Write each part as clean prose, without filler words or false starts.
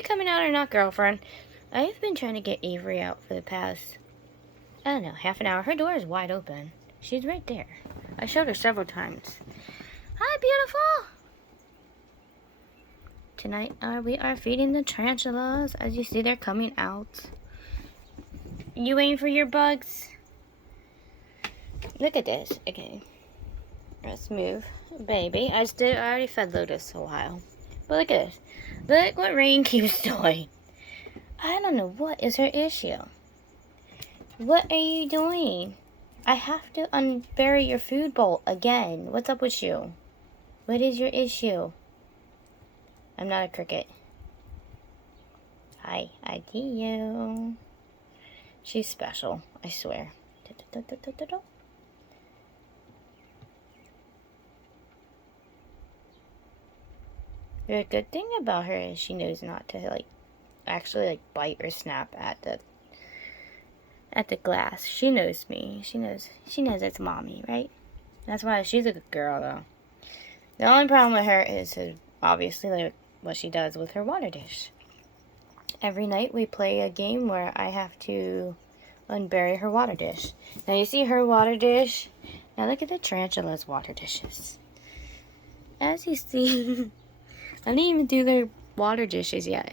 you coming out or not, girlfriend? I've been trying to get Avery out for the past, I don't know, half an hour. Her door is wide open. She's right there. I showed her several times. Hi, beautiful! Tonight, we are feeding the tarantulas. As you see, they're coming out. You waiting for your bugs? Look at this. Okay. Let's move. Baby. I already fed Lotus a while. But look at this. Look what Rain keeps doing. I don't know what is her issue. What are you doing? I have to unbury your food bowl again. What's up with you? What is your issue? I'm not a cricket. Hi, I see you. She's special, I swear. The good thing about her is she knows not to actually bite or snap at the glass. She knows me. She knows it's mommy, right? That's why she's a good girl though. The only problem with her is obviously what she does with her water dish. Every night we play a game where I have to unbury her water dish. Now you see her water dish. Now look at the tarantula's water dishes. As you see, I didn't even do their water dishes yet.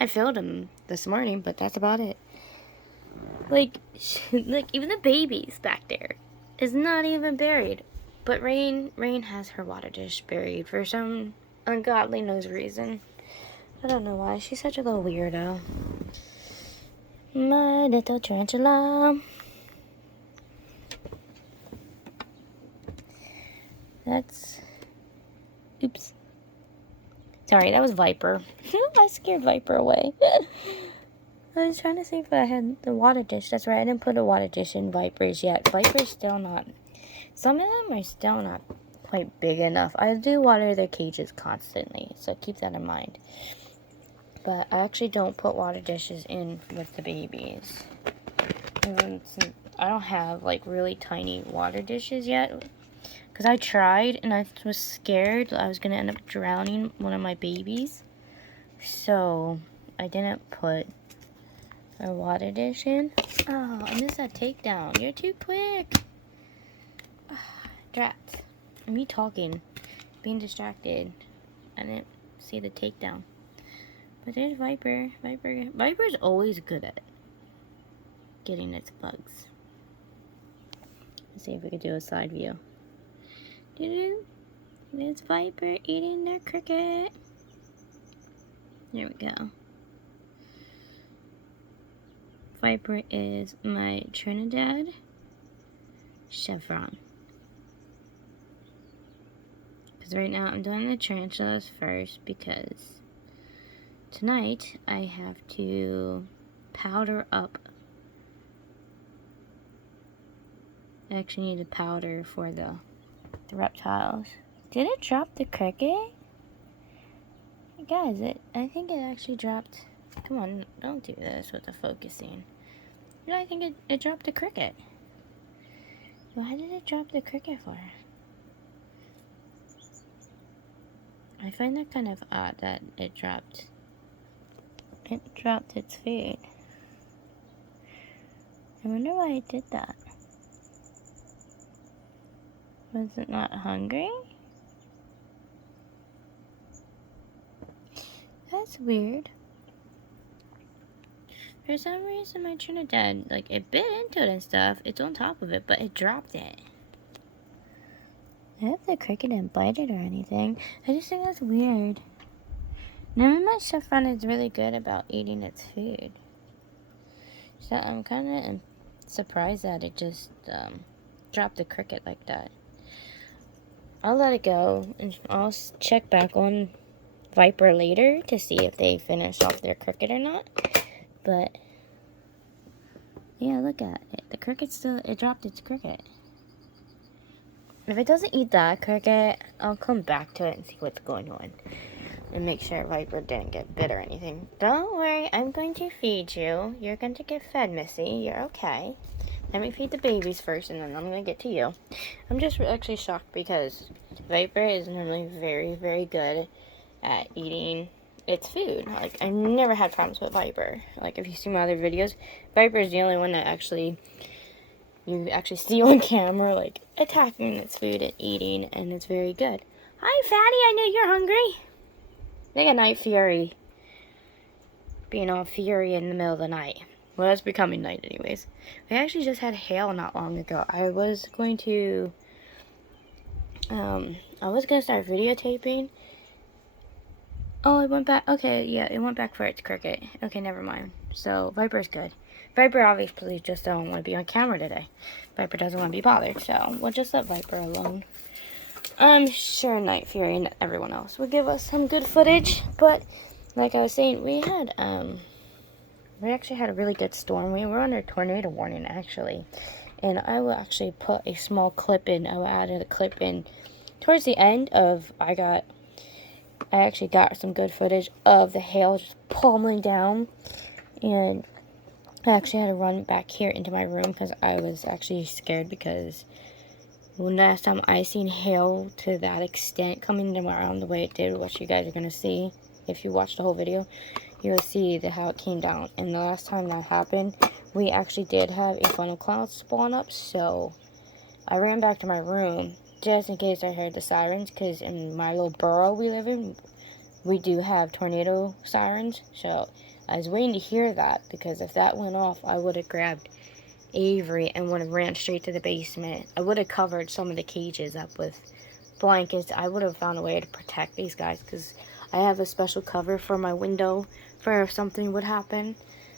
I filled them this morning, but that's about it. Like even the babies back there is not even buried. But Rain has her water dish buried for some ungodly knows reason. I don't know why. She's such a little weirdo. My little tarantula. Oops. Sorry, that was Viper. I scared Viper away. I was trying to see if I had the water dish. That's right, I didn't put a water dish in Viper's yet. Viper's still not. Some of them are still not quite big enough. I do water their cages constantly, so keep that in mind. But I actually don't put water dishes in with the babies. I don't have really tiny water dishes yet. Because I tried and I was scared I was going to end up drowning one of my babies. So I didn't put a water dish in. Oh, I missed that takedown. You're too quick. Drat. Me talking. Being distracted. I didn't see the takedown. But there's Viper. Viper's always good at getting its bugs. Let's see if we could do a side view. There's Viper eating their cricket. There we go. Viper is my Trinidad chevron. Because right now I'm doing the tarantulas first because tonight I have to powder up. I actually need a powder for the reptiles. Did it drop the cricket? Guys, I think it actually dropped. Come on, don't do this with the focusing. No, I think it dropped the cricket. Why did it drop the cricket for? I find that kind of odd that it dropped its food. I wonder why it did that. Was it not hungry? That's weird. For some reason my Trinidad, it bit into it and stuff. It's on top of it, but it dropped it. I hope the cricket didn't bite it or anything. I just think that's weird. Never mind, chevron is really good about eating its food. So I'm kind of surprised that it just dropped the cricket like that. I'll let it go, and I'll check back on Viper later to see if they finish off their cricket or not. But yeah, look at it. The cricket it dropped its cricket. If it doesn't eat that cricket, I'll come back to it and see what's going on. And make sure Viper didn't get bit or anything. Don't worry, I'm going to feed you. You're going to get fed, Missy. You're okay. Let me feed the babies first, and then I'm going to get to you. I'm just actually shocked because Viper is normally very, very good at eating its food. Like, I've never had problems with Viper. Like, if you see my other videos, Viper is the only one that you actually see on camera, like, attacking its food and eating, and it's very good. Hi, Fatty, I know you're hungry. Like a night fury. Being all fury in the middle of the night. Well, it's becoming night anyways. We actually just had hail not long ago. I was going to start videotaping. Oh, it went back. Okay, yeah, it went back for its cricket. Okay, never mind. So, Viper's good. Viper obviously just don't want to be on camera today. Viper doesn't want to be bothered, so we'll just let Viper alone. I'm sure Night Fury and everyone else will give us some good footage, but like I was saying, we actually had a really good storm. We were under a tornado warning, actually. And I will actually put a small clip in. I will add a clip in towards the end of I actually got some good footage of the hail just pummeling down. And I actually had to run back here into my room because I was actually scared, because when last time I seen hail to that extent coming around the way it did, what you guys are going to see, if you watch the whole video, you'll see how it came down. And the last time that happened, we actually did have a funnel cloud spawn up, so I ran back to my room just in case I heard the sirens, because in my little borough we live in, we do have tornado sirens, so I was waiting to hear that, because if that went off, I would have grabbed Avery and would have ran straight to the basement. I would have covered some of the cages up with blankets. I would have found a way to protect these guys, because I have a special cover for my window for if something would happen,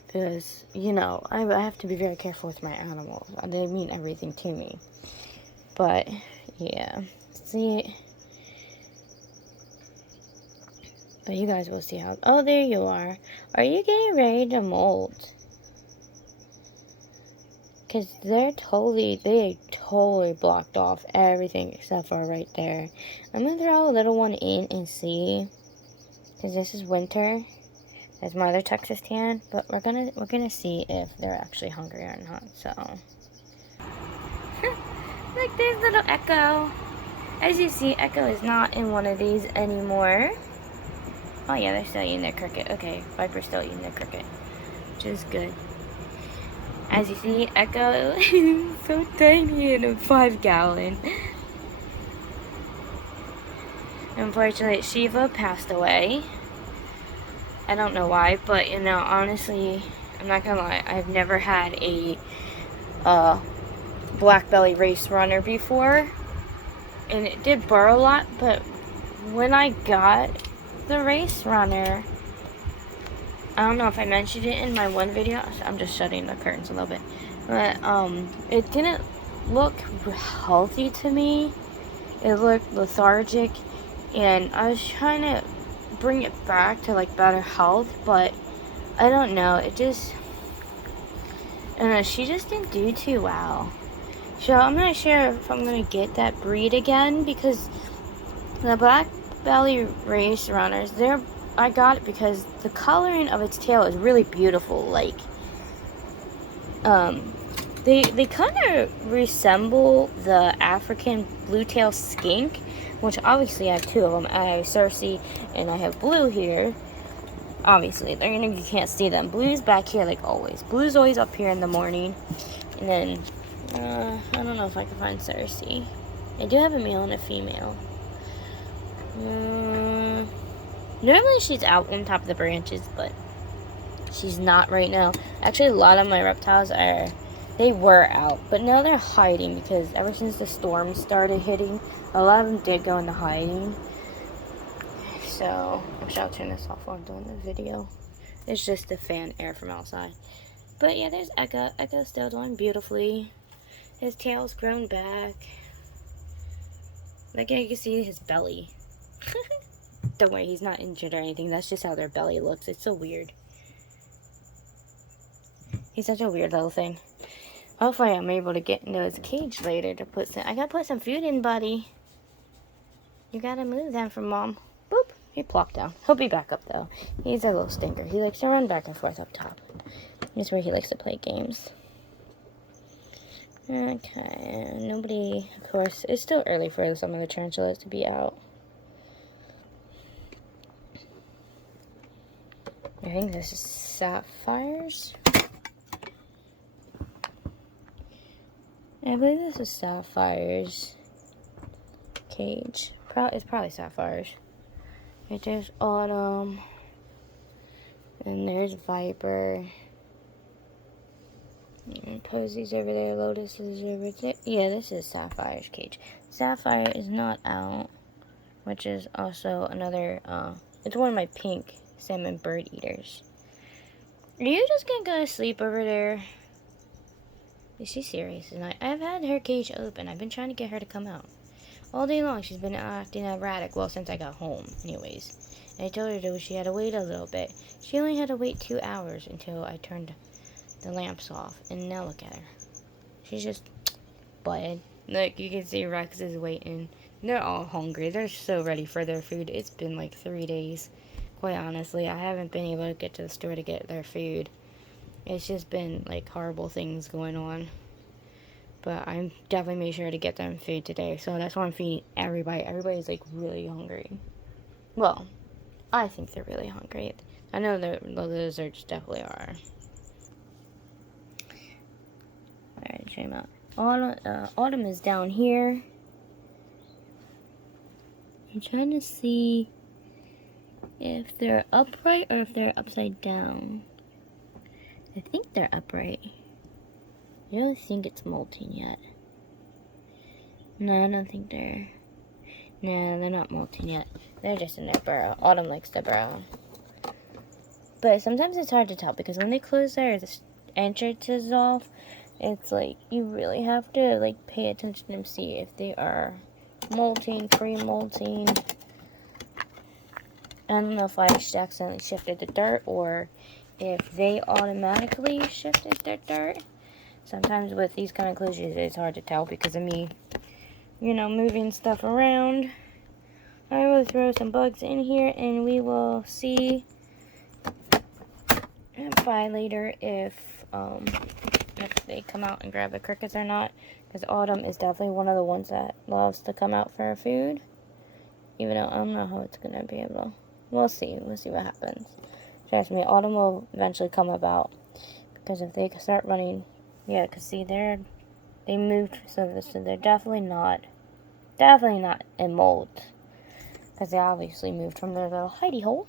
because, you know, I have to be very careful with my animals. They mean everything to me. But, yeah. See, but you guys will see how... Oh, there you are. Are you getting ready to molt? Because they totally blocked off everything except for right there. I'm going to throw a little one in and see. Because this is winter. That's my other Texas tan. But we're gonna see if they're actually hungry or not. So. Look, there's little Echo. As you see, Echo is not in one of these anymore. Oh yeah, they're still eating their cricket. Okay, Viper's still eating their cricket. Which is good. As you see, Echo is so tiny in a 5-gallon. Unfortunately, Shiva passed away. I don't know why, but, you know, honestly, I'm not gonna lie, I've never had a black belly race runner before. And it did burrow a lot, but when I got the race runner, I don't know if I mentioned it in my one video. I'm just shutting the curtains a little bit. But, it didn't look healthy to me. It looked lethargic. And I was trying to bring it back to, like, better health. But, I don't know. It just... I don't know. She just didn't do too well. So, I'm not sure if I'm going to get that breed again. Because the black belly race runners, I got it because the coloring of its tail is really beautiful. Like, they kind of resemble the African blue-tail skink, which obviously I have two of them. I have Cersei and I have Blue here. Obviously, you can't see them. Blue's back here like always. Blue's always up here in the morning. And then, I don't know if I can find Cersei. I do have a male and a female. Normally she's out on top of the branches, but she's not right now. Actually, a lot of my reptiles they were out, but now they're hiding because ever since the storm started hitting, a lot of them did go into hiding. So, actually, I'll turn this off while I'm doing the video. It's just the fan air from outside. But yeah, there's Echo. Echo's still doing beautifully. His tail's grown back. Like, you can see his belly. Don't worry, he's not injured or anything. That's just how their belly looks. It's so weird. He's such a weird little thing. Hopefully I'm able to get into his cage later to put some... I gotta put some food in, buddy. You gotta move them for Mom. Boop. He plopped down. He'll be back up, though. He's a little stinker. He likes to run back and forth up top. That's where he likes to play games. Okay. Nobody... Of course, it's still early for some of the tarantulas to be out. I think this is Sapphire's. I believe this is Sapphire's cage. It's probably Sapphire's. Right there's Autumn. And there's Viper. And Posy's over there. Lotus is over there. Yeah, this is Sapphire's cage. Sapphire is not out, which is also another, it's one of my pink salmon bird eaters. Are you just gonna go to sleep over there? Is she serious tonight? I've had her cage open. I've been trying to get her to come out. All day long, she's been acting erratic. Well, since I got home, anyways. And I told her though she had to wait a little bit. She only had to wait 2 hours until I turned the lamps off. And now look at her. She's just butted. Look, you can see Rex is waiting. They're all hungry. They're so ready for their food. It's been like 3 days. Quite honestly, I haven't been able to get to the store to get their food. It's just been like horrible things going on. But I'm definitely made sure to get them food today. So that's why I'm feeding everybody. Everybody's like really hungry. Well, I think they're really hungry. I know the lizards definitely are. Alright, check them out. Autumn is down here. I'm trying to see if they're upright or if they're upside down. I think they're upright. I don't think it's molting yet. No, I don't think they're... No, they're not molting yet. They're just in their burrow. Autumn likes to burrow. But sometimes it's hard to tell because when they close their entrances off, it's like you really have to like pay attention to see if they are molting, pre-molting. I don't know if I accidentally shifted the dirt or if they automatically shifted their dirt. Sometimes with these kind of closures, it's hard to tell because of me, you know, moving stuff around. I will throw some bugs in here and we will see by later if they come out and grab the crickets or not. Because Autumn is definitely one of the ones that loves to come out for food. Even though I don't know how it's going to be able to. We'll see. We'll see what happens. Trust me, Autumn will eventually come about. Because if they start running... Yeah, because see, they moved, so they're definitely not in mold. Because they obviously moved from their little hidey hole.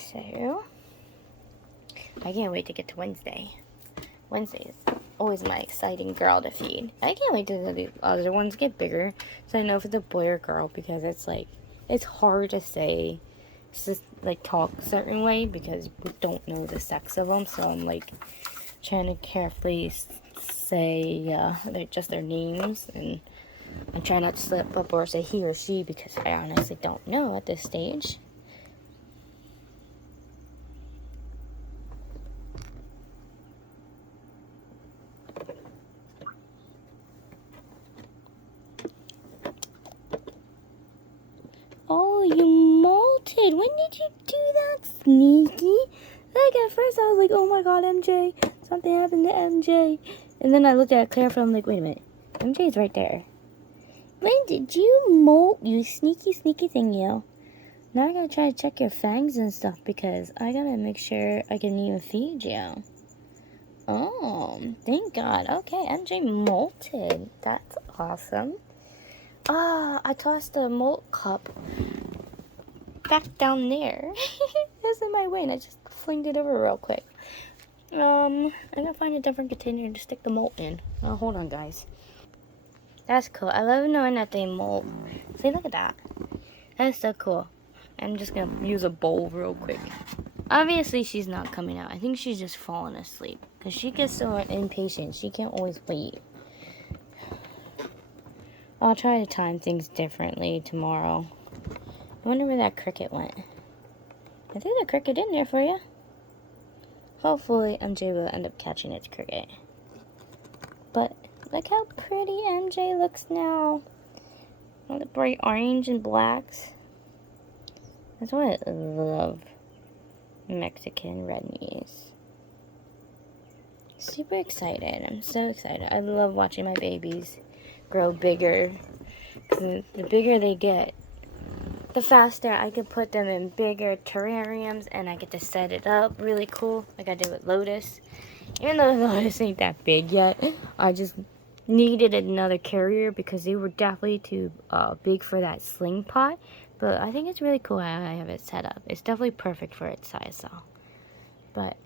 So, I can't wait to get to Wednesday. Wednesday is always my exciting girl to feed. I can't wait till the other ones get bigger, so I know if it's a boy or girl, because it's like, it's hard to say, just like talk a certain way, because we don't know the sex of them, so I'm like, trying to carefully say just their names, and I'm trying not to slip up or say he or she because I honestly don't know at this stage. Oh, you molted. When did you do that, Sneaky? Like at first I was like, oh my god, MJ. Something happened to MJ. And then I looked at Claire and I'm like, wait a minute. MJ's right there. When did you molt, you sneaky thing, yo? Now I gotta try to check your fangs and stuff because I gotta make sure I can even feed you. Oh, thank God. Okay, MJ molted. That's awesome. I tossed the molt cup back down there. It was in my way and I just flinged it over real quick. I gotta find a different container to stick the molt in. Oh, hold on, guys. That's cool. I love knowing that they molt. See, look at that. That's so cool. I'm just gonna use a bowl real quick. Obviously, she's not coming out. I think she's just falling asleep. Because she gets so impatient. She can't always wait. I'll try to time things differently tomorrow. I wonder where that cricket went. I think the cricket in there for you. Hopefully, MJ will end up catching its cricket. But look how pretty MJ looks now. All the bright orange and blacks. That's why I love Mexican red knees. Super excited. I'm so excited. I love watching my babies grow bigger. 'Cause the bigger they get, the faster I could put them in bigger terrariums, and I get to set it up really cool, like I did with Lotus. Even though Lotus ain't that big yet, I just needed another carrier because they were definitely too big for that sling pot. But I think it's really cool how I have it set up. It's definitely perfect for its size, though. But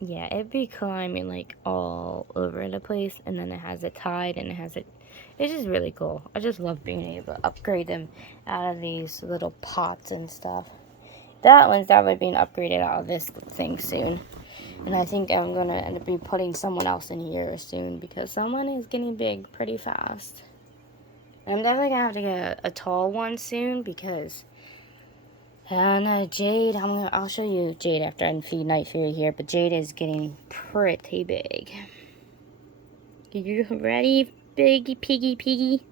yeah, it'd be climbing like all over the place, and then it has it tied, and it has it. It's just really cool. I just love being able to upgrade them out of these little pots and stuff. That one's definitely being upgraded out of this thing soon. And I think I'm going to end up putting someone else in here soon because someone is getting big pretty fast. I'm definitely going to have to get a tall one soon because... And Jade, I'll show you Jade after I feed Night Fury here, but Jade is getting pretty big. Are you ready, biggy piggy?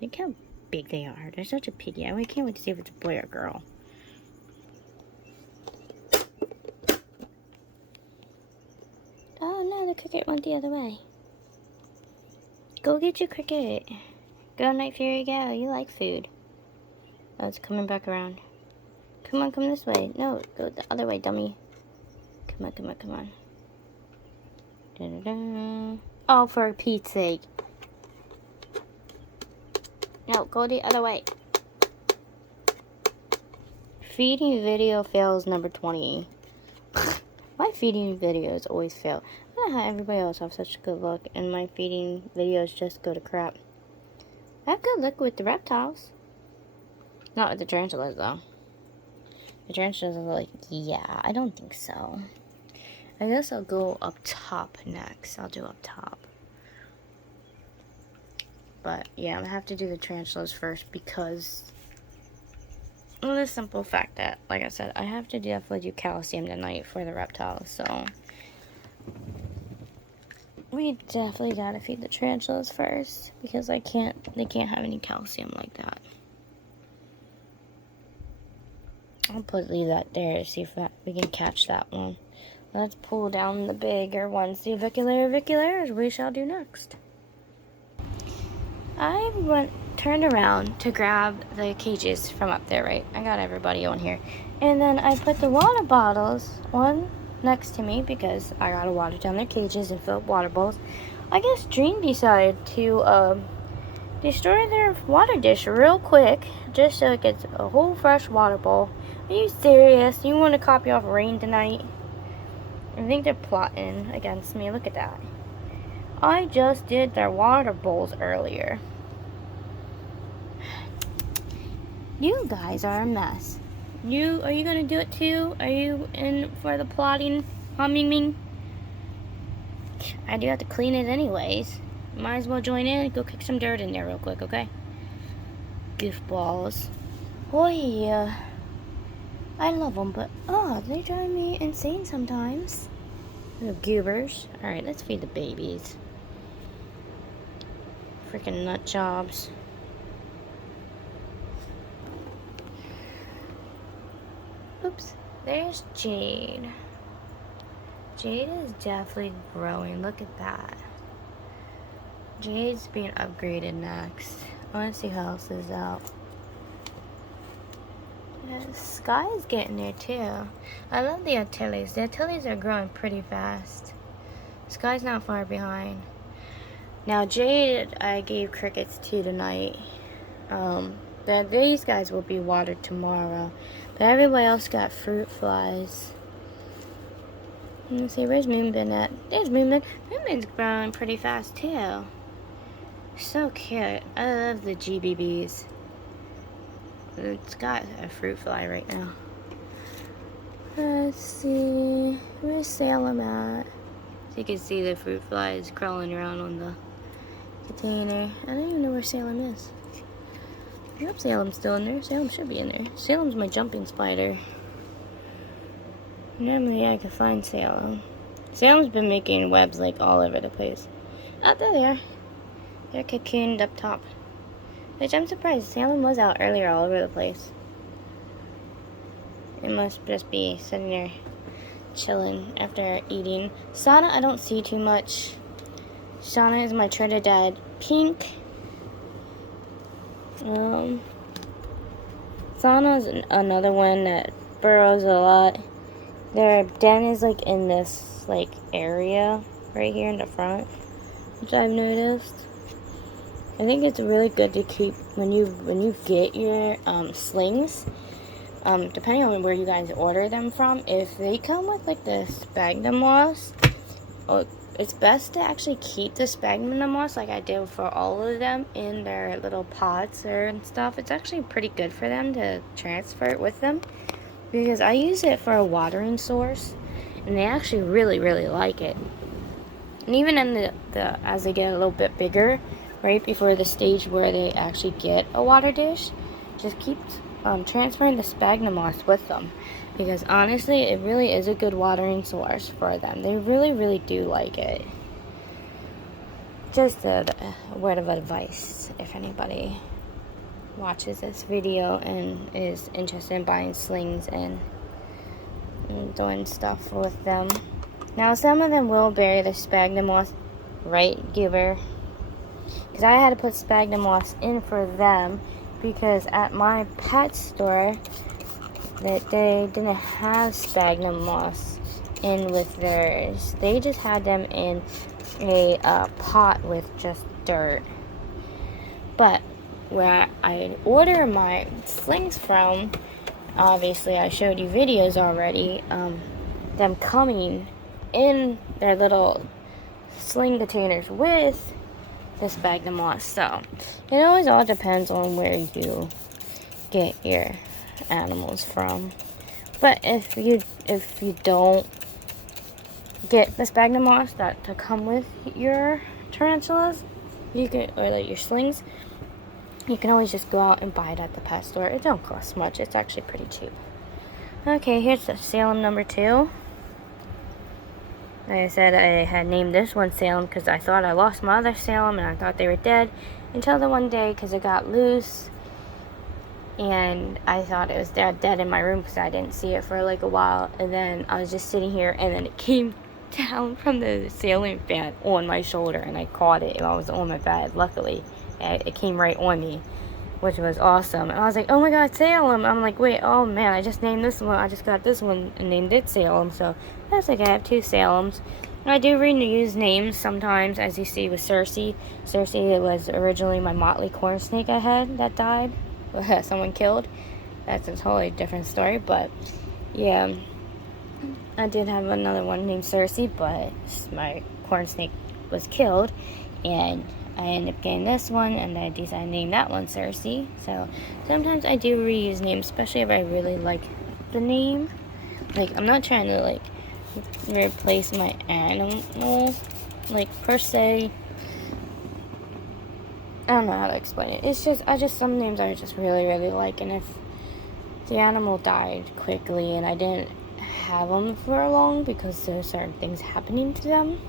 Look how big they are. They're such a piggy. I can't wait to see if it's a boy or girl. Oh no, the cricket went the other way. Go get your cricket. Go, Night Fury, go. You like food. Oh, it's coming back around. Come on, come this way. No, go the other way, dummy. Come on, come on, come on. Da-da-da. Oh, for Pete's sake. No, go the other way. Feeding video fails number 20. My feeding videos always fail. I don't know how everybody else has such good luck, and my feeding videos just go to crap. I have good luck with the reptiles. Not with the tarantulas, though. The tarantulas are like, yeah, I don't think so. I guess I'll go up top next. I'll do up top. But, yeah, I'm going to have to do the tarantulas first because... Well, the simple fact that, like I said, I have to definitely do calcium tonight for the reptiles, so... We definitely gotta feed the tarantulas first because they can't have any calcium like that. I'll leave that there to see if we can catch that one. Let's pull down the bigger ones. The aviculaires we shall do next. I turned around to grab the cages from up there, right? I got everybody on here. And then I put the water bottles one next to me because I gotta water down their cages and fill up water bowls. I guess Dream decided to destroy their water dish real quick just so it gets a whole fresh water bowl. Are you serious? You want to copy off Rain tonight? I think they're plotting against me. Look at that. I just did their water bowls earlier. You guys are a mess. Are you gonna do it too? Are you in for the plotting, humming? I do have to clean it anyways. Might as well join in and go kick some dirt in there real quick, okay? Goofballs. Oh yeah. I love them, but they drive me insane sometimes. Little goobers. Alright, let's feed the babies. Freaking nut jobs. Oops. There's Jade. Jade is definitely growing. Look at that. Jade's being upgraded next. I want to see who else is out. Yeah, Sky is getting there too. I love the Antilles. The Antilles are growing pretty fast. Sky's not far behind. Now Jade, I gave crickets to tonight. These guys will be watered tomorrow. But everybody else got fruit flies. Let's see, where's Moonbin at? There's Moonbin. Moonbin's growing pretty fast too. So cute. I love the GBBs. It's got a fruit fly right now. Let's see. Where's Salem at? So you can see the fruit flies crawling around on the container. I don't even know where Salem is. I hope Salem's still in there. Salem should be in there. Salem's my jumping spider. Normally I could find Salem. Salem's been making webs like all over the place. Oh, there they are. They're cocooned up top. Which I'm surprised. Salem was out earlier all over the place. It must just be sitting there chilling after eating. Sana, I don't see too much. Sana is my Trinidad pink. Thana's another one that burrows a lot. Their den is like in this like area right here in the front, which I've noticed. I think it's really good to keep when you get your slings. Depending on where you guys order them from, if they come with like the sphagnum moss, it's best to actually keep the sphagnum moss like I did for all of them in their little pots and stuff. It's actually pretty good for them to transfer it with them, because I use it for a watering source, and they actually really like it. And even in the as they get a little bit bigger, right before the stage where they actually get a water dish, just keep transferring the sphagnum moss with them, because honestly it really is a good watering source for them. They really do like it. Just a word of advice, if anybody watches this video and is interested in buying slings and doing stuff with them. Now some of them will bury the sphagnum moss, right, Giver? Because I had to put sphagnum moss in for them, because at my pet store that they didn't have sphagnum moss in with theirs. They just had them in a pot with just dirt. But where I order my slings from, obviously I showed you videos already, them coming in their little sling containers with the sphagnum moss. So it always all depends on where you get your animals from. But if you don't get the sphagnum moss to come with your tarantulas, you can, or like your slings, you can always just go out and buy it at the pet store. It don't cost much. It's actually pretty cheap. Okay, here's the Salem number 2. Like I said, I had named this one Salem because I thought I lost my other Salem and I thought they were dead, until the one day because it got loose and I thought it was dead in my room because I didn't see it for like a while, and then I was just sitting here and then it came down from the ceiling fan on my shoulder and I caught it and I was on my bed. Luckily it came right on me, which was awesome. And I was like, oh my god, Salem. I'm like, wait, oh man, I just named this one. I just got this one and named it Salem. So that's like I have 2 Salems. I do reuse names sometimes, as you see with Cersei. Cersei was originally my motley corn snake I had that died. Someone killed. That's a totally different story. But yeah, I did have another one named Cersei, but my corn snake was killed. And I ended up getting this one, and I decided to name that one Cersei. So sometimes I do reuse names, especially if I really like the name. Like, I'm not trying to like replace my animal, like per se. I don't know how to explain it. It's just some names I just really like, and if the animal died quickly and I didn't have them for long because there's certain things happening to them,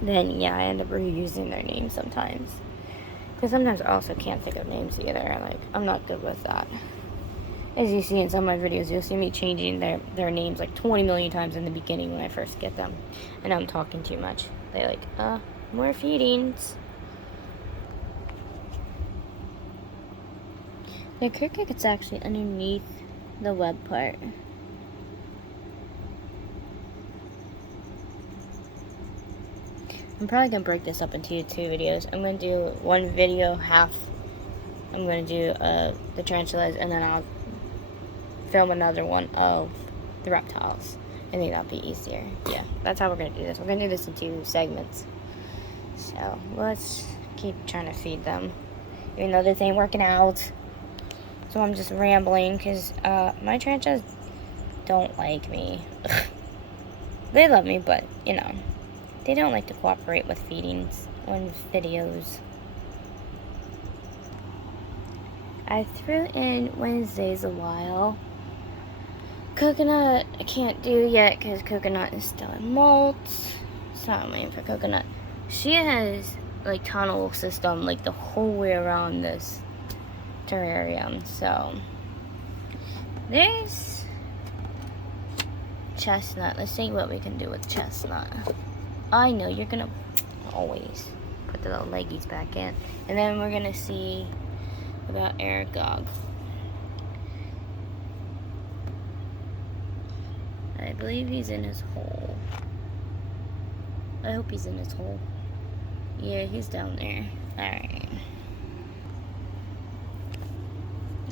then yeah, I end up reusing their names sometimes. Because sometimes I also can't think of names either. Like, I'm not good with that. As you see in some of my videos, you'll see me changing their names like 20 million times in the beginning when I first get them. I know I'm talking too much. They're like, more feedings. The cricket's actually underneath the web part. I'm probably going to break this up into 2 videos. I'm going to do one video, half. I'm going to do the tarantulas, and then I'll film another one of the reptiles. I think that'll be easier. Yeah, that's how we're going to do this. We're going to do this in 2 segments. So, let's keep trying to feed them. Even though this ain't working out. So I'm just rambling, because my tarantulas don't like me. They love me, but, you know, they don't like to cooperate with feedings on videos. I threw in Wednesdays a while. Coconut, I can't do yet because Coconut is still in molts. So I'm waiting for Coconut. She has, like, tunnel system, like, the whole way around this terrarium. So, there's Chestnut. Let's see what we can do with Chestnut. I know you're gonna always put the little leggies back in. And then we're gonna see about Aragog. I believe he's in his hole. I hope he's in his hole. Yeah, he's down there. Alright.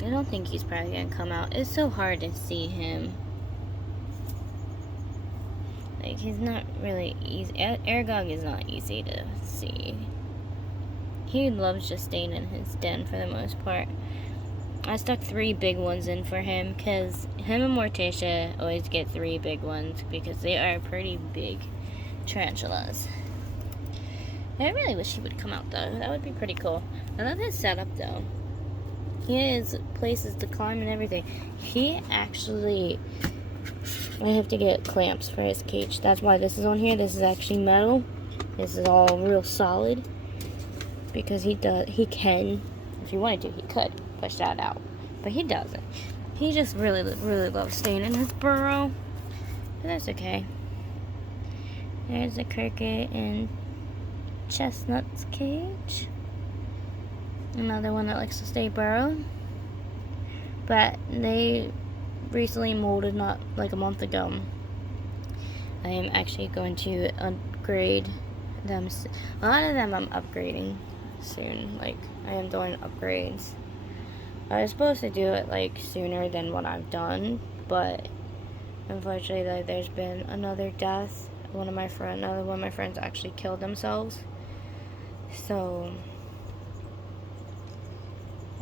I don't think he's probably gonna come out. It's so hard to see him. Like, he's not really easy. Aragog is not easy to see. He loves just staying in his den for the most part. I stuck 3 big ones in for him because him and Morticia always get 3 big ones because they are pretty big tarantulas. I really wish he would come out though. That would be pretty cool. I love his setup though. He has places to climb and everything. He actually, I have to get clamps for his cage. That's why this is on here. This is actually metal. This is all real solid because he can, if he wanted to, he could push that out, but he doesn't. He just really loves staying in his burrow, but that's okay. There's the cricket and chestnut's cage. Another one that likes to stay burrowed, but they recently molded not like a month ago. I am actually going to upgrade them. A lot of them I'm upgrading soon. Like, I am doing upgrades. I was supposed to do it like sooner than what I've done, but unfortunately, like, there's been another death. Another one of my friends actually killed themselves. So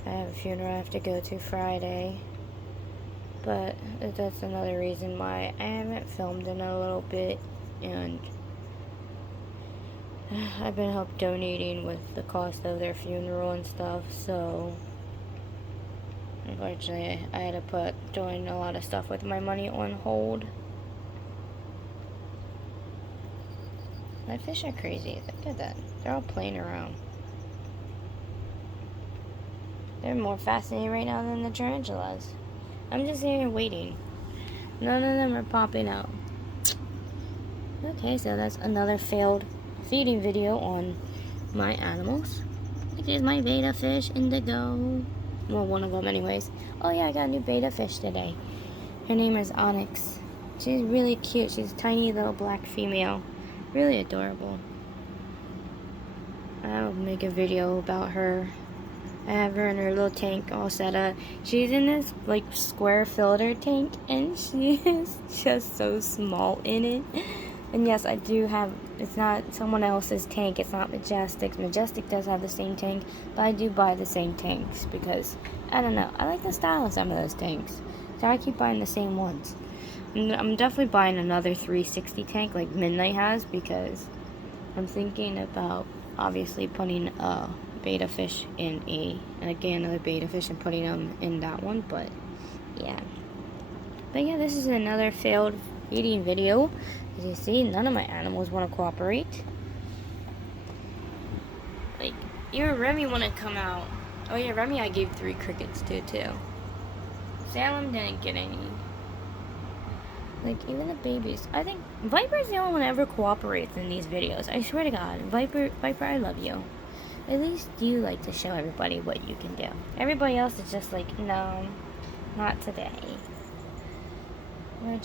I have a funeral I have to go to Friday. But that's another reason why I haven't filmed in a little bit, and I've been help donating with the cost of their funeral and stuff, so unfortunately I had to put doing a lot of stuff with my money on hold. My fish are crazy. Look at that. They're all playing around. They're more fascinating right now than the tarantulas. I'm just here waiting. None of them are popping out. Okay, so that's another failed feeding video on my animals. Which is my beta fish, Indigo. Well, one of them anyways. Oh yeah, I got a new beta fish today. Her name is Onyx. She's really cute. She's a tiny little black female. Really adorable. I'll make a video about her. I have her in her little tank all set up. She's in this like square filter tank, and she is just so small in it. And yes, I do have, it's not someone else's tank, it's not Majestic's. Majestic does have the same tank, but I do buy the same tanks because, I don't know, I like the style of some of those tanks. So I keep buying the same ones. I'm definitely buying another 360 tank like Midnight has, because I'm thinking about obviously putting a beta fish in and again another beta fish and putting them in that one, but yeah. But yeah, this is another failed feeding video. As you see, none of my animals want to cooperate. Like, even Remy want to come out. Oh yeah, Remy I gave 3 crickets to too. Salem didn't get any. Like, even the babies. I think Viper's the only one that ever cooperates in these videos. I swear to God. Viper, I love you. At least you like to show everybody what you can do. Everybody else is just like, no, not today. We're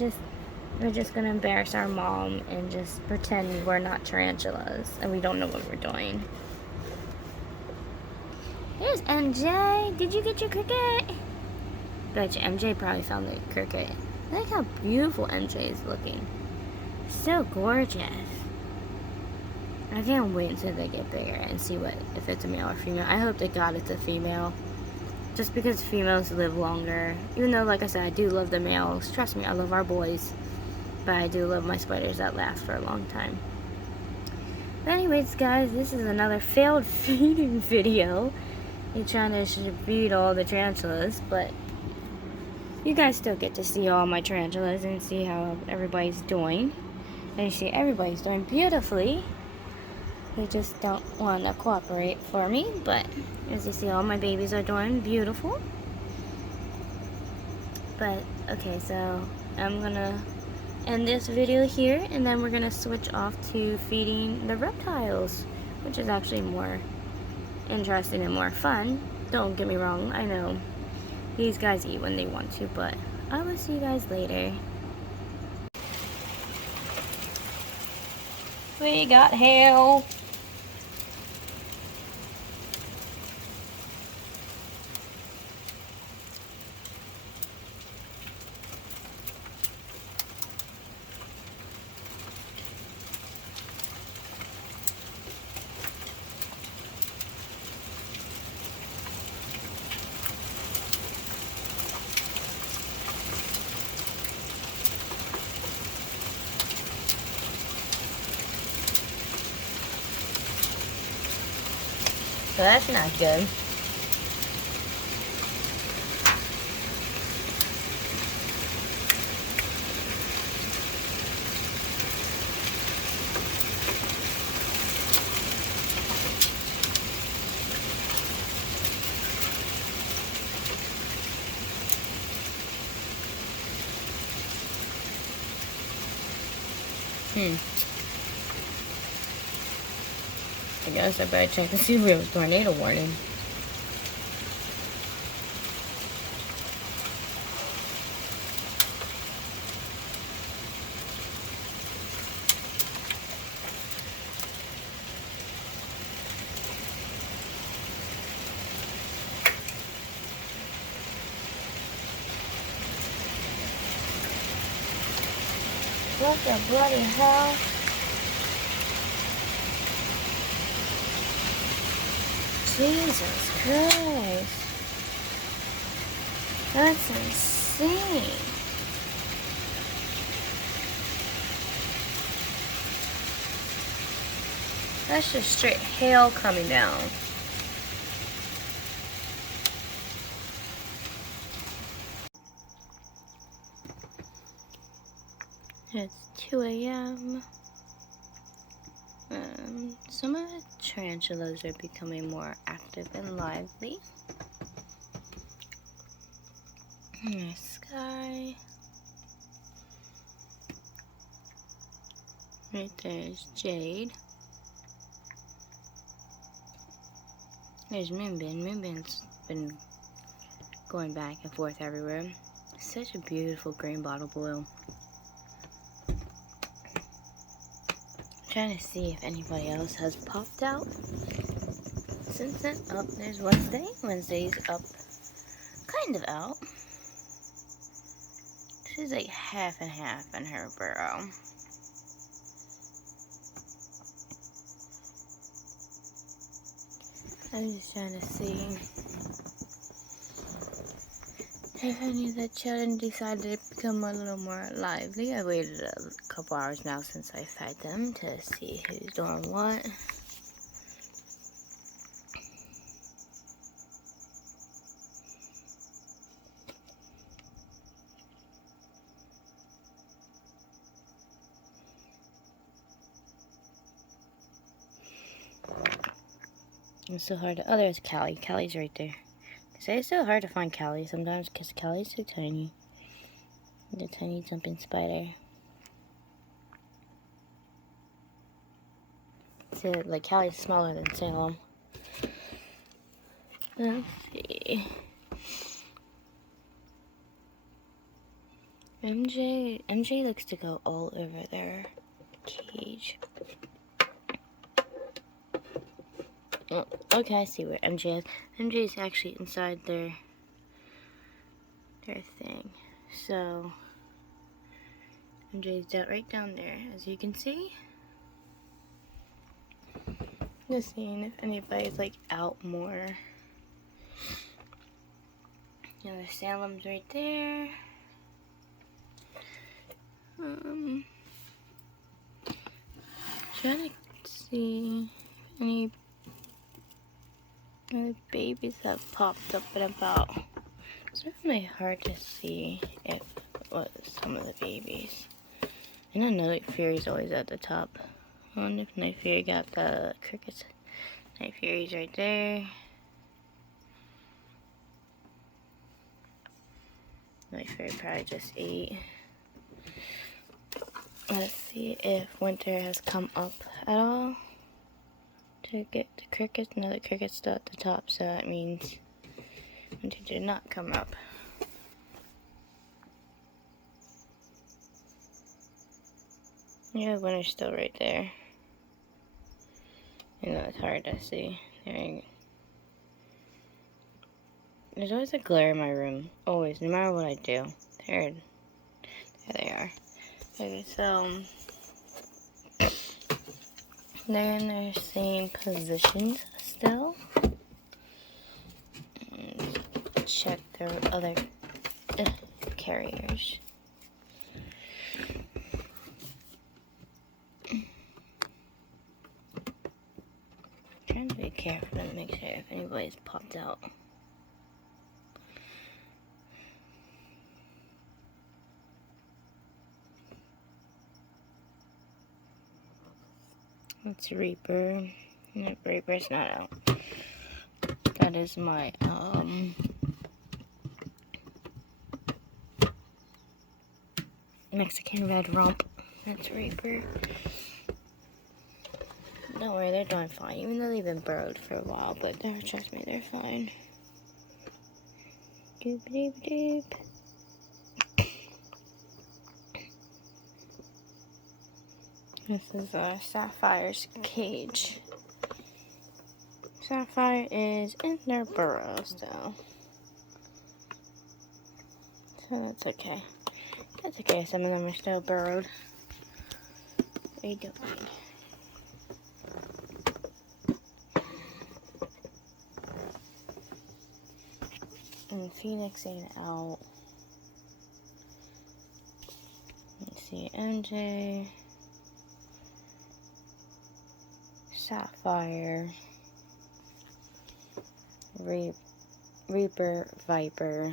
just gonna embarrass our mom and just pretend we're not tarantulas and we don't know what we're doing. Here's MJ. Did you get your cricket? Bet you MJ probably found the cricket. Look how beautiful MJ is looking. So gorgeous. I can't wait until they get bigger and see if it's a male or female. I hope to God it's a female. Just because females live longer. Even though, like I said, I do love the males. Trust me, I love our boys. But I do love my spiders that last for a long time. But anyways, guys, this is another failed feeding video. You're trying to feed all the tarantulas, but you guys still get to see all my tarantulas and see how everybody's doing. And you see everybody's doing beautifully. They just don't want to cooperate for me, but as you see, all my babies are doing beautiful. But, okay, so I'm gonna end this video here, and then we're gonna switch off to feeding the reptiles, which is actually more interesting and more fun. Don't get me wrong, I know these guys eat when they want to, but I will see you guys later. We got hail. So that's not good. I guess I better check to see if we have a tornado warning. What the bloody hell? Jesus Christ. That's insane. That's just straight hail coming down. It's 2 a.m. Some of the tarantulas are becoming more active and lively. There's Sky. Right there's Jade. There's Moonbin. Moonbin's been going back and forth everywhere. Such a beautiful green bottle blue. Trying to see if anybody else has popped out since then. Oh, there's Wednesday. Wednesday's up, kind of out. She's like half and half in her burrow. I'm just trying to see if any of the children decided to become a little more lively. I waited a couple hours now since I fed them to see who's doing what. It's so hard to, oh, there's Callie. Callie's right there. It's so hard to find Callie sometimes because Callie's so tiny. The tiny jumping spider. So, like, Callie's smaller than Salem. Let's see. MJ looks to go all over their cage. Oh, okay, I see where MJ is. MJ is actually inside their thing. So MJ is right down there, as you can see. Just seeing if anybody's like out more. You know, the Salem's right there. Trying to see any babies that popped up and about. It's really hard to see if some of the babies. And I know Night Fury's always at the top. I wonder if Night Fury got the crickets. Night Fury's right there. Night Fury probably just ate. Let's see if Winter has come up at all to get the crickets. No, the cricket's still at the top, so that means Winter did not come up. Yeah, Winter's still right there. You know, it's hard to see. There's always a glare in my room. Always, no matter what I do. There they are. Okay, so they're in their same positions still. And check their other carriers. Trying to be careful to make sure if anybody's popped out. That's Reaper. Nope, Reaper's not out. That is my Mexican red rump. That's Reaper. Don't worry, they're doing fine. Even though they've been burrowed for a while, but trust me, they're fine. Doop doop doop. This is Sapphire's cage. Sapphire is in their burrow still. So that's okay. That's okay, some of them are still burrowed. They don't mind. And Phoenix ain't out. Let's see, MJ, Sapphire, Reaper, Viper,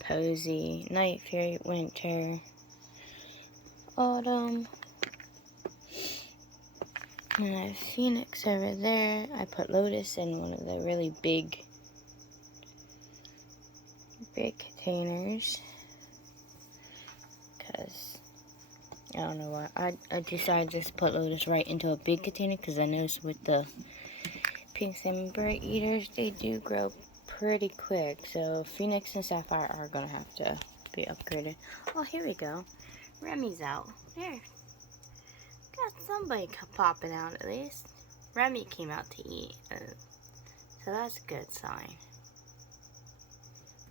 Posey, Night Fury, Winter, Autumn, and I have Phoenix over there. I put Lotus in one of the really big containers because I don't know why. I decided to just put Lotus right into a big container because I noticed with the pink salmon bird eaters, they do grow pretty quick. So Phoenix and Sapphire are going to have to be upgraded. Oh, here we go. Remy's out. There. Got somebody popping out at least. Remy came out to eat. So that's a good sign.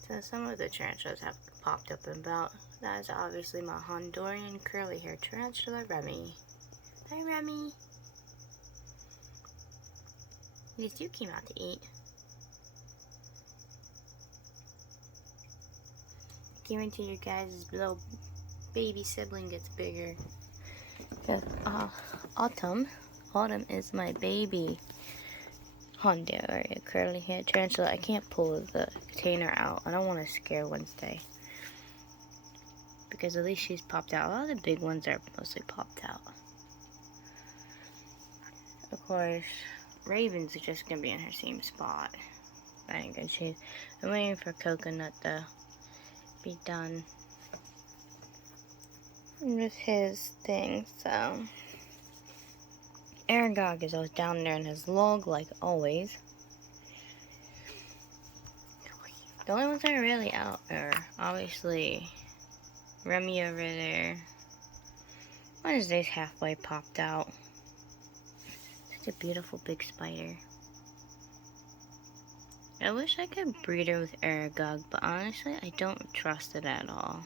So some of the tarantulas have popped up and about. That is obviously my Honduran curly hair tarantula, Remy. Hi, Remy. At least you came out to eat. Give until your guys' little baby sibling gets bigger. Because Autumn is my baby Honduran curly hair tarantula. I can't pull the container out. I don't want to scare Wednesday. Because at least she's popped out. A lot of the big ones are mostly popped out. Of course, Raven's just going to be in her same spot. I ain't gonna choose. I'm waiting for Coconut to be done with his thing, so. Aragog is always down there in his log, like always. The only ones that are really out are obviously Remy over there. Wednesday's halfway popped out. Such a beautiful big spider. I wish I could breed her with Aragog, but honestly, I don't trust it at all.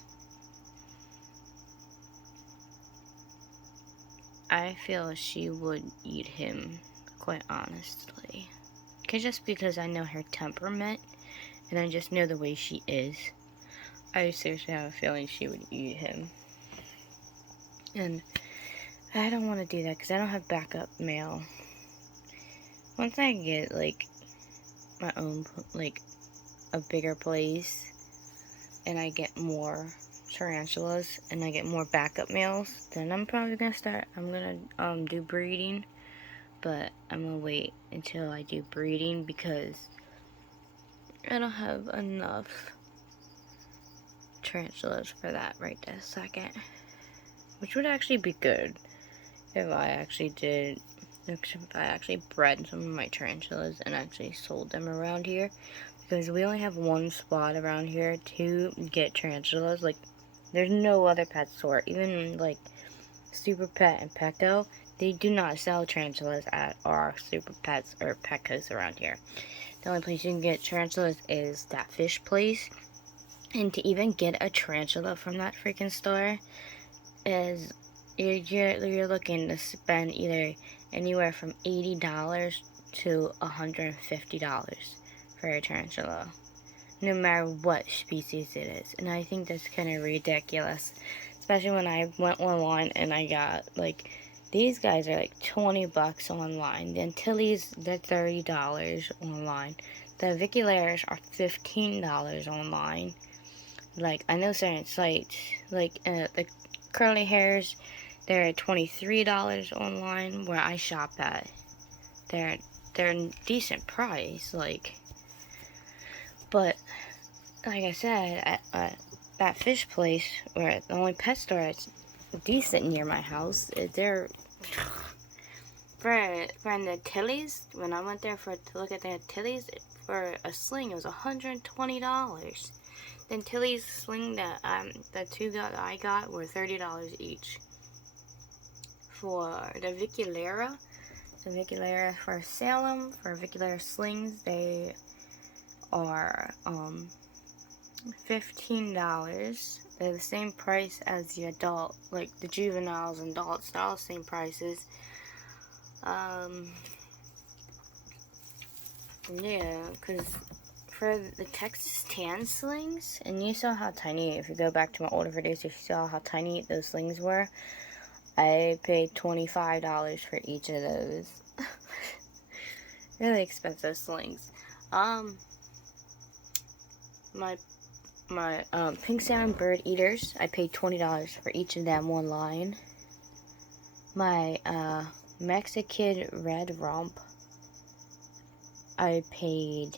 I feel she would eat him, quite honestly. Just because I know her temperament, and I just know the way she is. I seriously have a feeling she would eat him. And I don't want to do that because I don't have backup mail. Once I get, like, my own, like, a bigger place, and I get more tarantulas, and I get more backup males, then I'm probably going to start, I'm going to do breeding. But I'm going to wait until I do breeding because I don't have enough tarantulas for that right this second. Which would actually be good if I actually bred some of my tarantulas and actually sold them around here. Because we only have one spot around here to get tarantulas. Like, there's no other pet store. Even, like, Super Pet and Petco, they do not sell tarantulas at our Super Pets or Petcos around here. The only place you can get tarantulas is that fish place. And to even get a tarantula from that freaking store is you're looking to spend either anywhere from $80 to $150 for a tarantula, no matter what species it is. And I think that's kind of ridiculous, especially when I went online and I got, like, these guys are like 20 bucks online. The Antilles, they're $30 online. The Viculaires are $15 online. Like, I know certain sites, like, the curly hairs, they're at $23 online where I shop at. They're a decent price, like, but, like I said, at that fish place, where the only pet store that's decent near my house, they're, for the Antilles, when I went there to look at the Antilles, for a sling, it was $120. The Antilles sling that the two that I got were $30 each. For the Viculaira for Salem, for Viculaira slings, they are $15. They're the same price as the adult, like the juveniles and adults. They're all the same prices. Yeah, because for the Texas tan slings, and you saw how tiny, if you go back to my older videos, you saw how tiny those slings were. I paid $25 for each of those. Really expensive slings. My pink salmon bird eaters, I paid $20 for each of them online. My Mexican red rump, I paid,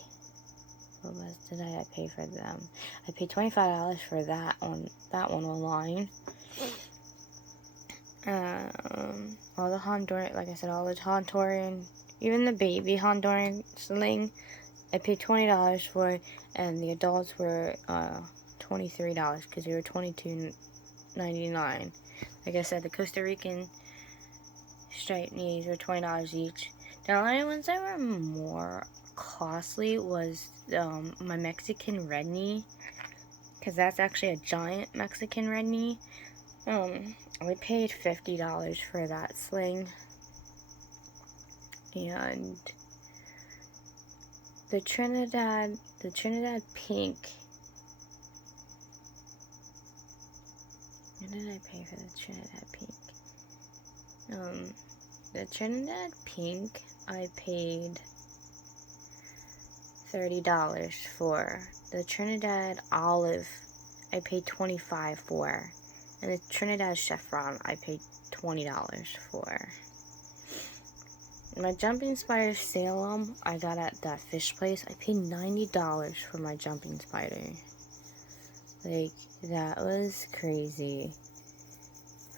what did I pay for them? I paid $25 for that one online. All the Honduran, like I said, all the Honduran, even the baby Honduran sling, I paid $20 for it, and the adults were $23 because they were $22.99. Like I said, the Costa Rican striped knees were $20 each. The only ones that were more costly was my Mexican red knee, because that's actually a giant Mexican red knee. I paid $50 for that sling, and the Trinidad pink. What did I pay for the Trinidad pink? The Trinidad pink, I paid $30 for. The Trinidad olive, I paid $25 for. And the Trinidad Chevron, I paid $20 for. My jumping spider Salem, I got at that fish place. I paid $90 for my jumping spider. Like, that was crazy.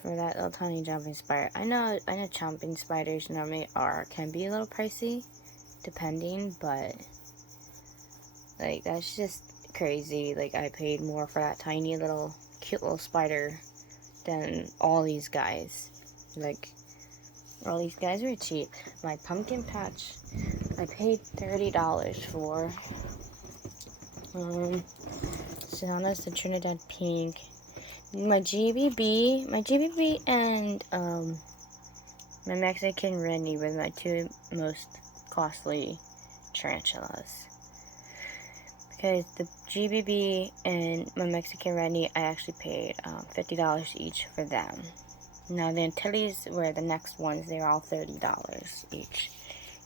For that little tiny jumping spider. I know jumping spiders normally can be a little pricey, depending, but like, that's just crazy. Like, I paid more for that tiny little cute little spider than all these guys. Like, all these guys were cheap. My pumpkin patch, I paid $30 for. So that's the Trinidad pink. My GBB and my Mexican red knee were my two most costly tarantulas. Because the GBB and my Mexican red knee, I actually paid $50 each for them. Now the Antilles were the next ones. They were all $30 each.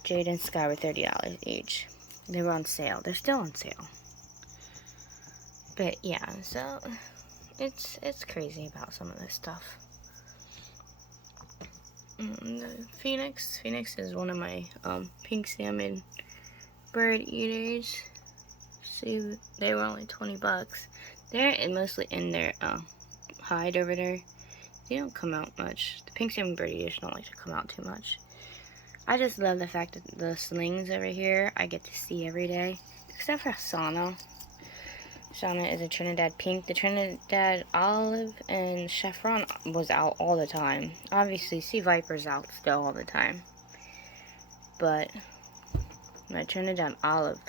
Jade and Sky were $30 each. They were on sale. They're still on sale. But yeah, so it's crazy about some of this stuff. The Phoenix is one of my pink salmon bird eaters. See, they were only 20 bucks. They're mostly in their hide over there. They don't come out much. The pink salmon bird eaters don't like to come out too much. I just love the fact that the slings over here I get to see every day, except for Asana. Shauna is a Trinidad pink. The Trinidad olive and saffron was out all the time. Obviously, sea viper's out still all the time. But my Trinidad olive,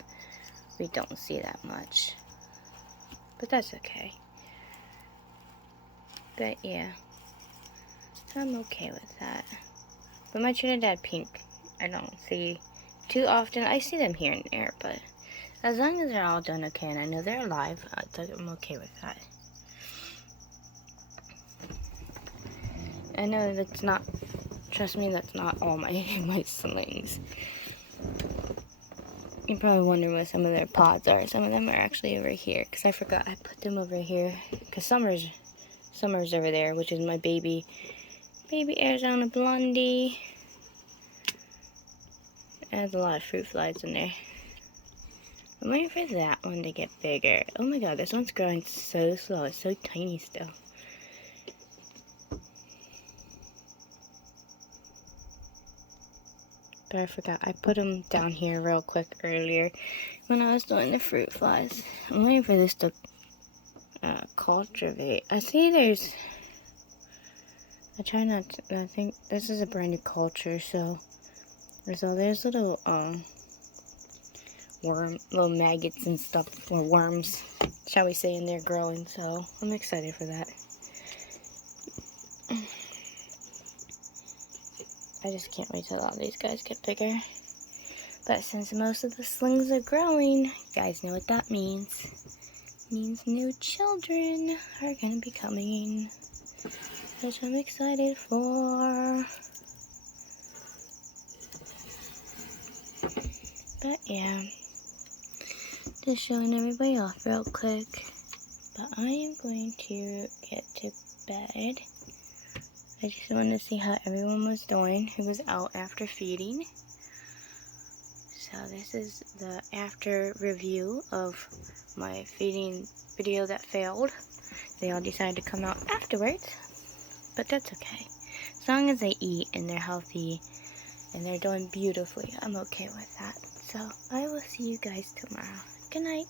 we don't see that much. But that's okay. But yeah, I'm okay with that. But my Trinidad pink, I don't see too often. I see them here and there, but as long as they're all done okay and I know they're alive, I'm okay with that. I know that's not, trust me, that's not all my slings. You're probably wondering what some of their pods are. Some of them are actually over here, because I forgot I put them over here. Because Summer's over there, which is my baby Arizona Blondie. There's a lot of fruit flies in there. I'm waiting for that one to get bigger. Oh my god, this one's growing so slow. It's so tiny still. But I forgot. I put them down here real quick earlier when I was doing the fruit flies. I'm waiting for this to cultivate. I see there's... I try not to... I think this is a brand new culture, so there's little little maggots and stuff, or worms, shall we say, in there growing, so I'm excited for that. I just can't wait till all these guys get bigger. But since most of the slings are growing, you guys know what that means. It means new children are gonna be coming, which I'm excited for. But yeah, just showing everybody off real quick. But I am going to get to bed. I just wanted to see how everyone was doing who was out after feeding. So this is the after review of my feeding video that failed. They all decided to come out afterwards, but that's okay. As long as they eat and they're healthy and they're doing beautifully, I'm okay with that. So I will see you guys tomorrow. Good night.